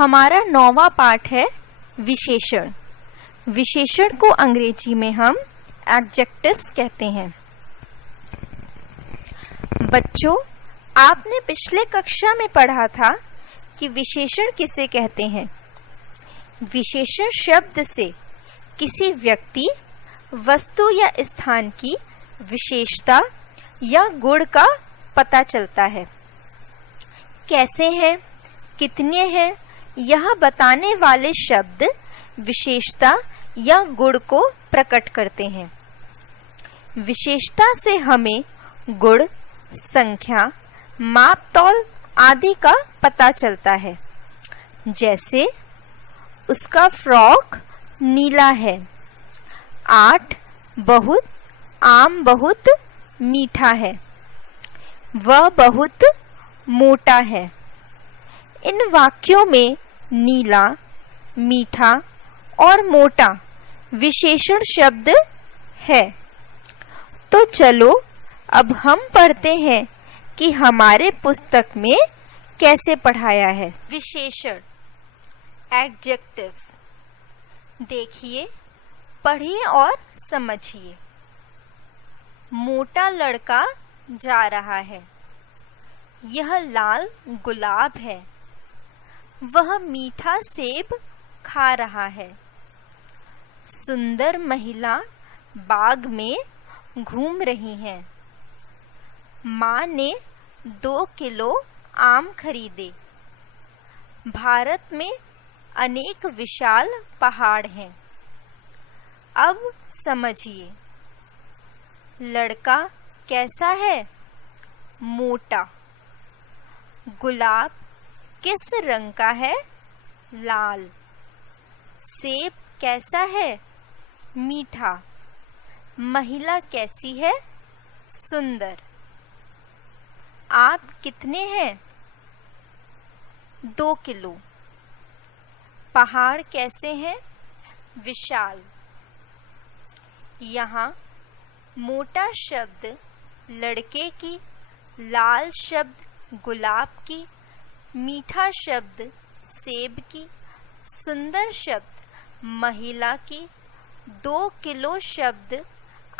हमारा 9वां पाठ है विशेषण। विशेषण को अंग्रेजी में हम एडजेक्टिव्स कहते हैं। बच्चों, आपने पिछले कक्षा में पढ़ा था कि विशेषण किसे कहते हैं। विशेषण शब्द से किसी व्यक्ति, वस्तु या स्थान की विशेषता या गुण का पता चलता है। कैसे हैं, कितने हैं, यह बताने वाले शब्द विशेषता या गुण को प्रकट करते हैं। विशेषता से हमें गुण, संख्या, माप-तौल आदि का पता चलता है। जैसे उसका फ्रॉक नीला है। 8 बहुत, आम बहुत मीठा है। वह बहुत मोटा है। इन वाक्यों में नीला, मीठा और मोटा विशेषण शब्द है। तो चलो अब हम पढ़ते हैं कि हमारे पुस्तक में कैसे पढ़ाया है। विशेषण एडजेक्टिव। देखिए, पढ़िए और समझिए। मोटा लड़का जा रहा है। यह लाल गुलाब है। वह मीठा सेब खा रहा है। सुंदर महिला बाग में घूम रही है। माँ ने 2 किलो आम खरीदे। भारत में अनेक विशाल पहाड़ हैं। अब समझिए, लड़का कैसा है? मोटा। गुलाब किस रंग का है? लाल। सेब कैसा है? मीठा। महिला कैसी है? सुंदर। आप कितने हैं? 2 किलो। पहाड़ कैसे हैं? विशाल। यहाँ मोटा शब्द लड़के की, लाल शब्द गुलाब की, मीठा शब्द सेब की, सुंदर शब्द महिला की, 2 किलो शब्द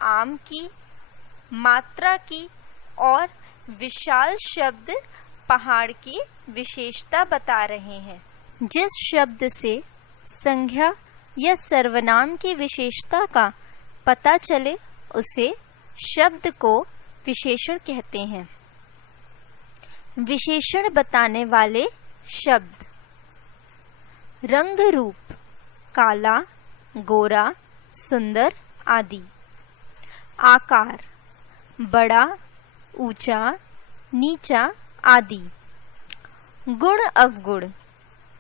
आम की, मात्रा की और विशाल शब्द पहाड़ की विशेषता बता रहे हैं। जिस शब्द से संज्ञा या सर्वनाम की विशेषता का पता चले उसे शब्द को विशेषण कहते हैं। विशेषण बताने वाले शब्द। रंग रूप, काला, गोरा, सुंदर आदि। आकार, बड़ा, ऊंचा, नीचा आदि। गुण अवगुण,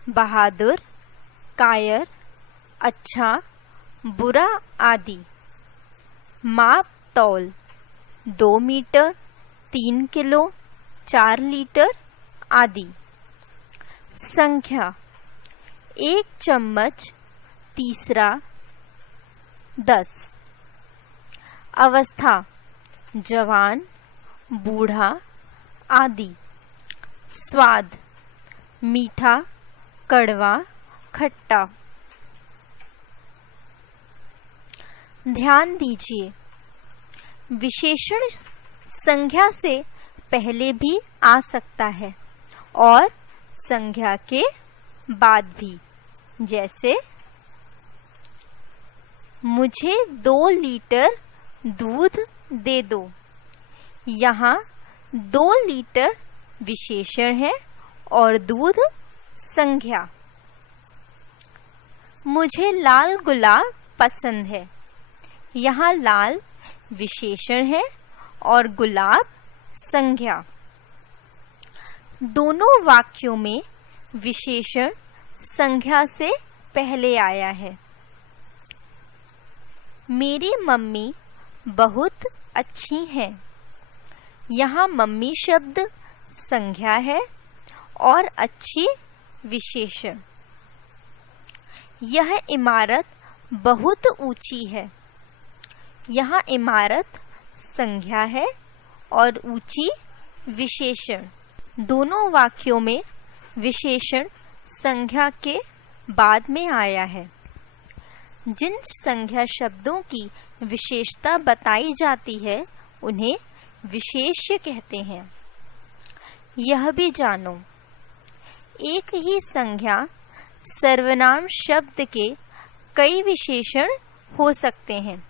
बहादुर, कायर, अच्छा, बुरा आदि। माप तौल, 2 मीटर, 3 किलो, 4 लीटर आदि। संख्या, 1 चम्मच, तीसरा, 10। अवस्था, जवान, बूढ़ा आदि। स्वाद, मीठा, कड़वा, खट्टा। ध्यान दीजिए, विशेषण संज्ञा से पहले भी आ सकता है और संज्ञा के बाद भी। जैसे मुझे 2 लीटर दूध दे दो। यहाँ 2 लीटर विशेषण है और दूध संज्ञा। मुझे लाल गुलाब पसंद है। यहाँ लाल विशेषण है और गुलाब संज्ञा। दोनों वाक्यों में विशेषण संज्ञा से पहले आया है। मेरी मम्मी बहुत अच्छी हैं। यहाँ मम्मी शब्द संज्ञा है और अच्छी विशेषण। यह इमारत बहुत ऊंची है। यहाँ इमारत संज्ञा है और ऊंची विशेषण। दोनों वाक्यों में विशेषण संज्ञा के बाद में आया है। जिन संज्ञा शब्दों की विशेषता बताई जाती है उन्हें विशेष्य कहते हैं। यह भी जानो, एक ही संज्ञा सर्वनाम शब्द के कई विशेषण हो सकते हैं।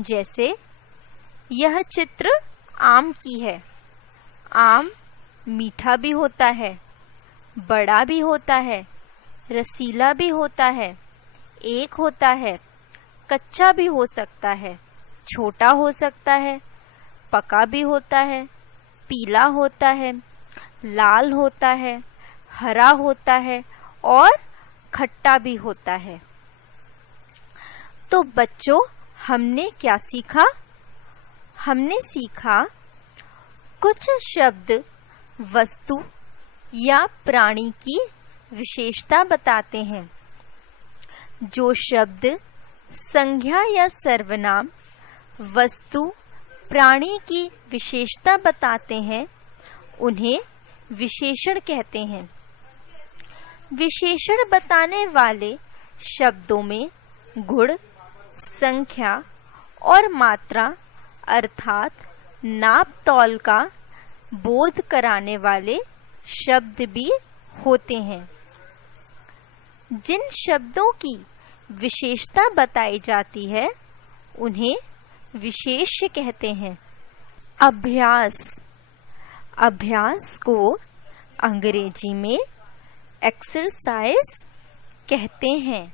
जैसे यह चित्र आम की है। आम मीठा भी होता है, बड़ा भी होता है, रसीला भी होता है, एक होता है, कच्चा भी हो सकता है, छोटा हो सकता है, पका भी होता है, पीला होता है, लाल होता है, हरा होता है और खट्टा भी होता है। तो बच्चों, हमने क्या सीखा? हमने सीखा कुछ शब्द वस्तु या प्राणी की विशेषता बताते हैं। जो शब्द संज्ञा या सर्वनाम वस्तु प्राणी की विशेषता बताते हैं उन्हें विशेषण कहते हैं। विशेषण बताने वाले शब्दों में गुण, संख्या और मात्रा अर्थात नाप तौल का बोध कराने वाले शब्द भी होते हैं। जिन शब्दों की विशेषता बताई जाती है उन्हें विशेष्य कहते हैं। अभ्यास, अभ्यास को अंग्रेजी में एक्सरसाइज कहते हैं।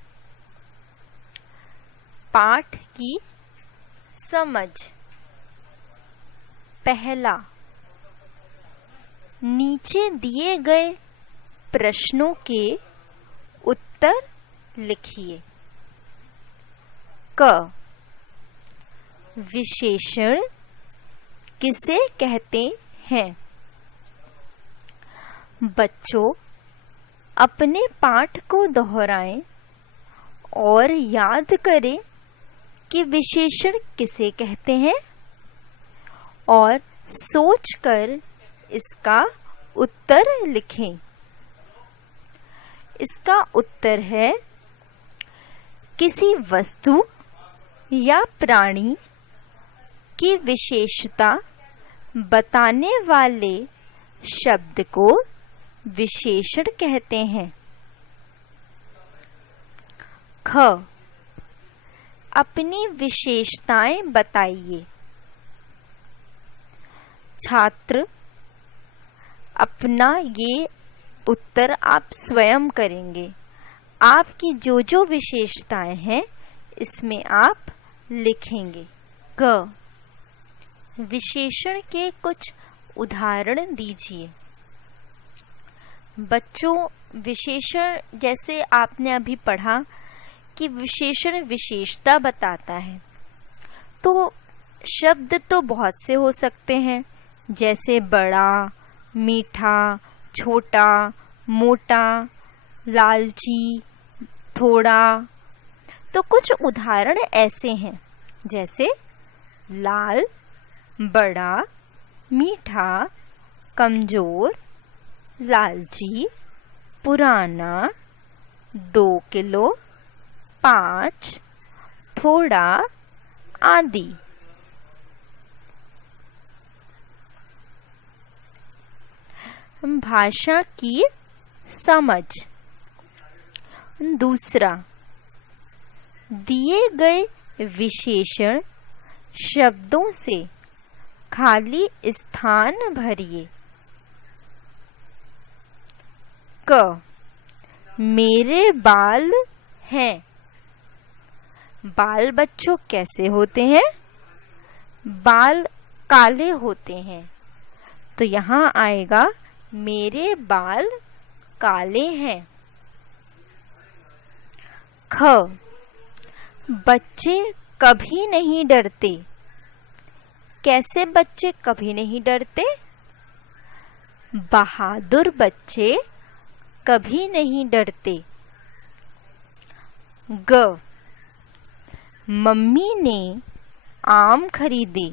पाठ की समझ। पहला, नीचे दिए गए प्रश्नों के उत्तर लिखिए। क, विशेषण किसे कहते हैं? बच्चों, अपने पाठ को दोहराएं और याद करें कि विशेषण किसे कहते हैं और सोचकर इसका उत्तर लिखें। इसका उत्तर है किसी वस्तु या प्राणी की विशेषता बताने वाले शब्द को विशेषण कहते हैं। ख, अपनी विशेषताएं बताइए। छात्र, अपना ये उत्तर आप स्वयं करेंगे। आपकी जो जो विशेषताएं हैं इसमें आप लिखेंगे। ग, विशेषण के कुछ उदाहरण दीजिए। बच्चों, विशेषण जैसे आपने अभी पढ़ा कि विशेषण विशेषता बताता है, तो शब्द तो बहुत से हो सकते हैं, जैसे बड़ा, मीठा, छोटा, मोटा, लालची, थोड़ा। तो कुछ उदाहरण ऐसे हैं, जैसे लाल, बड़ा, मीठा, कमजोर, लालची, पुराना, 2 किलो, 5, थोड़ा आदि। भाषा की समझ। दूसरा, दिए गए विशेषण शब्दों से खाली स्थान भरिए। क, मेरे बाल हैं। बाल बच्चों कैसे होते हैं? बाल काले होते हैं, तो यहाँ आएगा मेरे बाल काले हैं। ख, बच्चे कभी नहीं डरते। कैसे बच्चे कभी नहीं डरते? बहादुर बच्चे कभी नहीं डरते। ग, मम्मी ने आम खरीदे।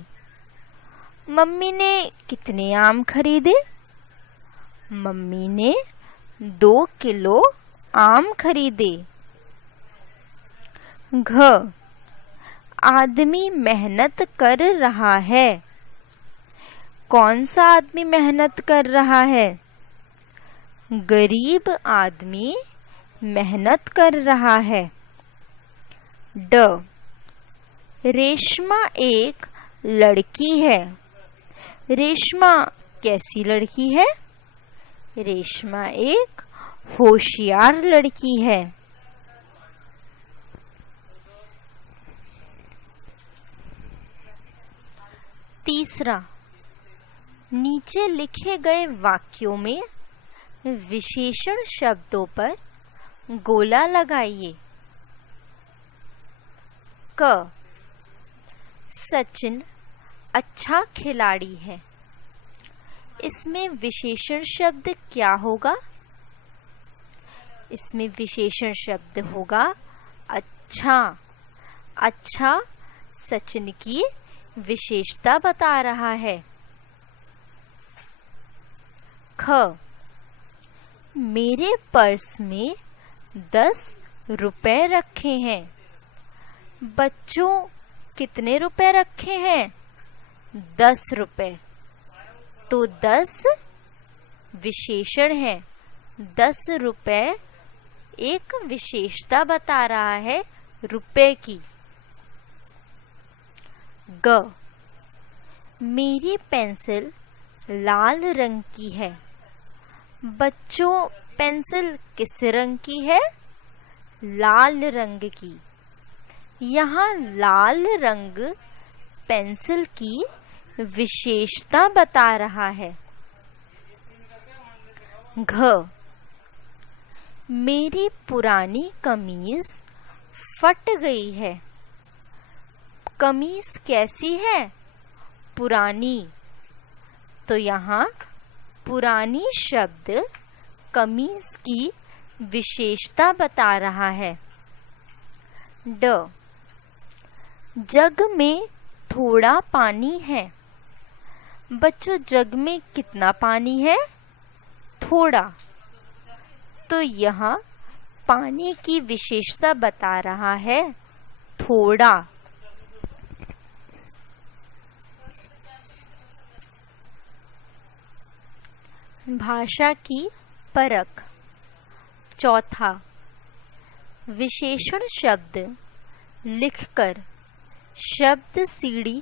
मम्मी ने कितने आम खरीदे? मम्मी ने 2 किलो आम खरीदे। घ, आदमी मेहनत कर रहा है। कौन सा आदमी मेहनत कर रहा है? गरीब आदमी मेहनत कर रहा है। ड, रेशमा एक लड़की है। रेशमा कैसी लड़की है? रेशमा एक होशियार लड़की है। तीसरा, नीचे लिखे गए वाक्यों में विशेषण शब्दों पर गोला लगाइए। क, सचिन अच्छा खिलाड़ी है। इसमें विशेषण शब्द क्या होगा? इसमें विशेषण शब्द होगा अच्छा। अच्छा सचिन की विशेषता बता रहा है। ख, मेरे पर्स में 10 रुपए रखे हैं। बच्चों कितने रुपए रखे हैं? 10 रुपए। तो 10 विशेषण है। 10 रुपए एक विशेषता बता रहा है रुपए की। ग, मेरी पेंसिल लाल रंग की है। बच्चों पेंसिल किस रंग की है? लाल रंग की। यहाँ लाल रंग पेंसिल की विशेषता बता रहा है। घ, मेरी पुरानी कमीज फट गई है। कमीज कैसी है? पुरानी। तो यहाँ पुरानी शब्द कमीज की विशेषता बता रहा है। ड, जग में थोड़ा पानी है। बच्चों जग में कितना पानी है? थोड़ा। तो यहाँ पानी की विशेषता बता रहा है थोड़ा। भाषा की परख। चौथा, विशेषण शब्द लिखकर शब्द सीढ़ी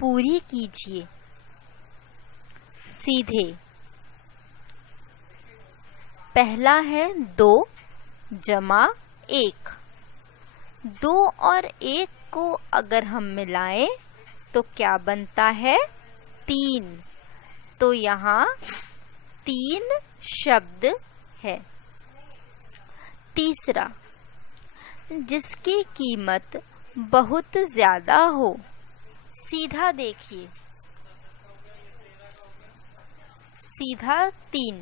पूरी कीजिए। सीधे। पहला है 2 जमा 1। 2 और 1 को अगर हम मिलाएं तो क्या बनता है? 3। तो यहाँ 3 शब्द है। तीसरा, जिसकी कीमत बहुत ज्यादा हो। सीधा देखिए, सीधा 3।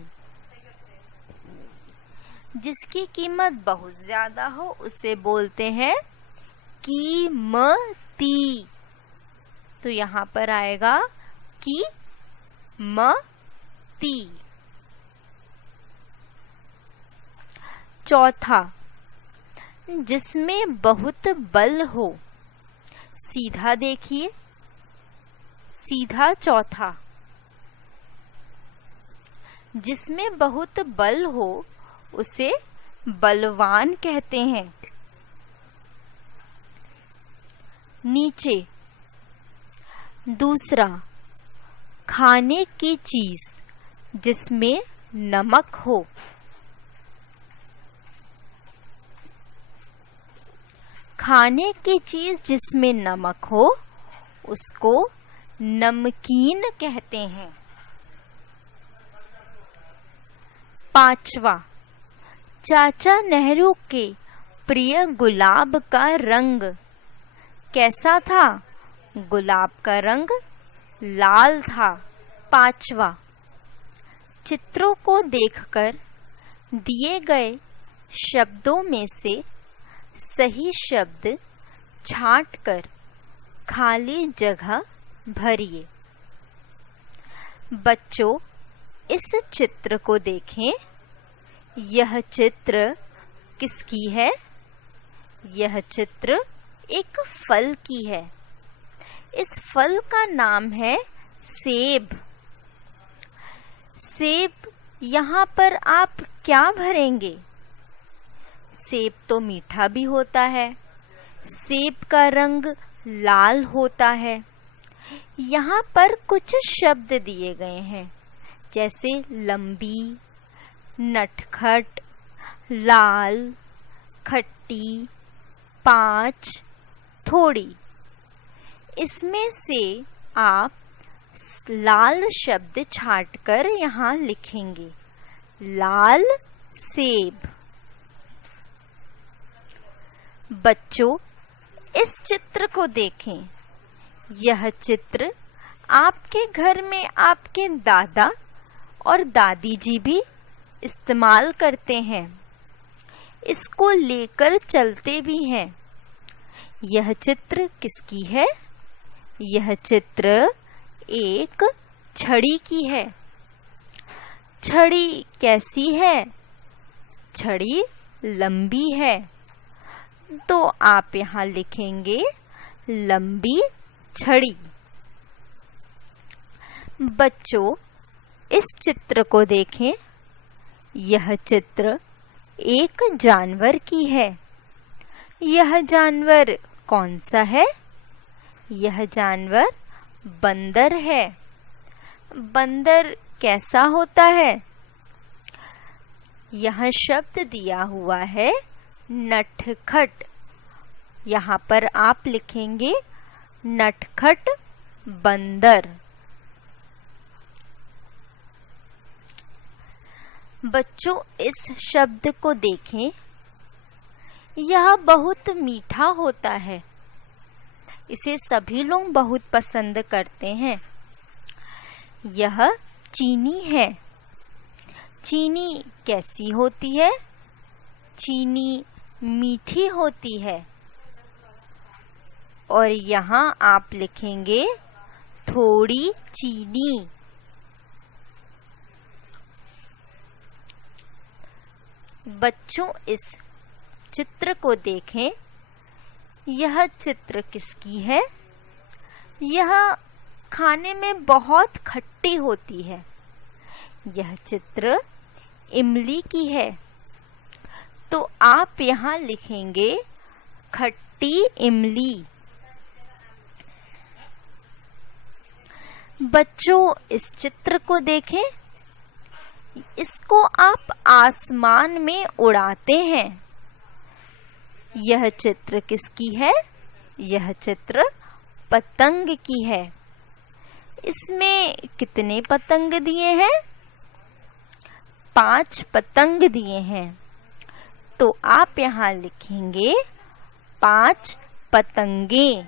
जिसकी कीमत बहुत ज्यादा हो उसे बोलते हैं कीमती। तो यहाँ पर आएगा कीमती। चौथा, जिसमें बहुत बल हो। सीधा देखिए, सीधा चौथा। जिसमें बहुत बल हो उसे बलवान कहते हैं। नीचे। दूसरा, खाने की चीज जिसमें नमक हो। खाने की चीज जिसमें नमक हो उसको नमकीन कहते हैं। पांचवा, चाचा नेहरू के प्रिय गुलाब का रंग कैसा था? गुलाब का रंग लाल था। पांचवा, चित्रों को देखकर दिए गए शब्दों में से सही शब्द छांटकर खाली जगह भरिए। बच्चों, इस चित्र को देखें। यह चित्र किसकी है? यह चित्र एक फल की है। इस फल का नाम है सेब। सेब यहाँ पर आप क्या भरेंगे? सेब तो मीठा भी होता है। सेब का रंग लाल होता है। यहाँ पर कुछ शब्द दिए गए हैं, जैसे लंबी, नटखट, लाल, खट्टी, 5, थोड़ी। इसमें से आप लाल शब्द छांटकर यहाँ लिखेंगे, लाल सेब। बच्चों, इस चित्र को देखें। यह चित्र आपके घर में आपके दादा और दादी जी भी इस्तेमाल करते हैं। इसको लेकर चलते भी हैं। यह चित्र किसकी है? यह चित्र एक छड़ी की है। छड़ी कैसी है? छड़ी लंबी है, तो आप यहाँ लिखेंगे लंबी छड़ी। बच्चों, इस चित्र को देखें। यह चित्र एक जानवर की है। यह जानवर कौन सा है? यह जानवर बंदर है। बंदर कैसा होता है? यहाँ शब्द दिया हुआ है नटखट। यहाँ पर आप लिखेंगे नटखट बंदर। बच्चों, इस शब्द को देखें। यह बहुत मीठा होता है। इसे सभी लोग बहुत पसंद करते हैं। यह चीनी है। चीनी कैसी होती है? चीनी मीठी होती है। और यहाँ आप लिखेंगे थोड़ी चीनी। बच्चों, इस चित्र को देखें। यह चित्र किसकी है? यह खाने में बहुत खट्टी होती है। यह चित्र इमली की है, तो आप यहाँ लिखेंगे खट्टी इमली। बच्चों, इस चित्र को देखें। इसको आप आसमान में उड़ाते हैं। यह चित्र किसकी है? यह चित्र पतंग की है। इसमें कितने पतंग दिए हैं? 5 पतंग दिए हैं, तो आप यहाँ लिखेंगे 5 पतंगे।